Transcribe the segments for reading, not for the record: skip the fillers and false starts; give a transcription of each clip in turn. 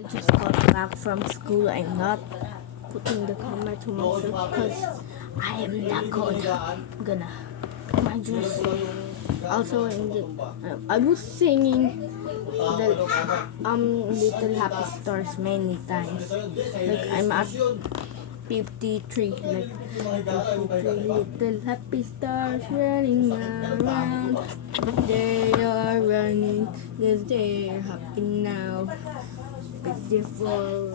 I just got back from school. I'm not putting the camera to myself because I am not good. I'm gonna put my juice. Also, I was singing the Little Happy Stars many times. Like I'm at 53, like 53 little happy stars running around. They are running because they're happy now. Beautiful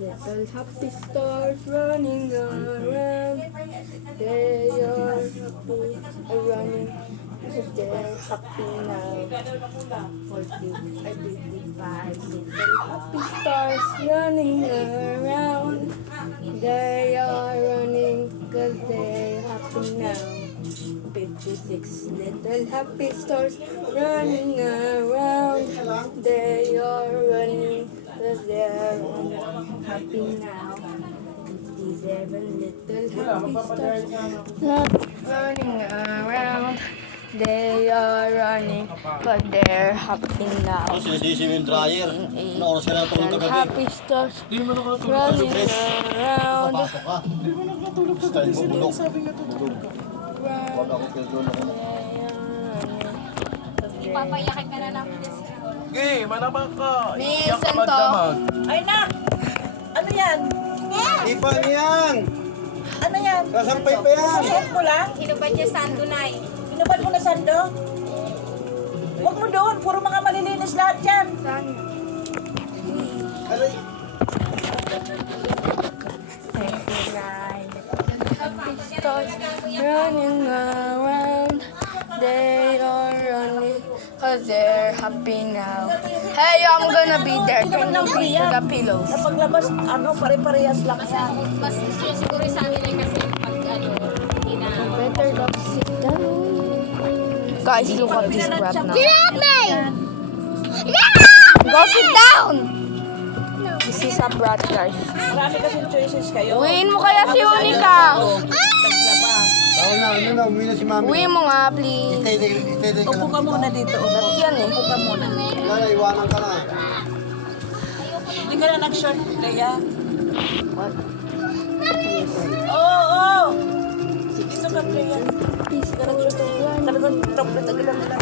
little happy stars running around. They are happy running because they're happy now. 55 little happy stars running around. They are running because they're happy now. 56 little happy stars running around. They are running because they're happy now. 57 little happy stars running around. They are running but they're happy now. Sinisisi mo yung dryer. Ano oras ka na tulog Little kagabi? happy stars running around. Papasok ka. Hindi mo nakatulog sa Style mo, sila bulok. yung sabi nga tulog ka. Wag ako kaya doon ako. Ipapayakin ka na lang. Okay, manabang ka. Miss, Iyak ka Santo. magdamag. Ay na! Ano yan? Ipa niyan! Ano yan? Kasampay pa yan! Saan mo lang? Hinubad niya sando na eh. Pinubad mo na sando? Huwag mo doon. Puro mga malilinis lahat yan. Stars running around. They are running because they're happy now. Hey, I'm gonna be there. Can you be the pillows? Sa paglabas, pare-parehas lang yan. Mas gusto niya siguro sa amin eh kasi pag hindi na... Better not sit down. Guys, look at this brat now. Get out, me! Go sit down! This is a brat, guys. Marami kasing choices kayo. Uwiin mo kaya si Unika. Tawag na, ano na, umuwi na si mami. Uwiin mo nga, please. Itay ka Upo ka muna dito. Ba't yan eh? Upo ka muna. Wala, iwanan ka na. Hindi ka na nag-short, Leia. What? Oo, oo! Dito ka, Leia. Talagang chocolate, ang ilan nila.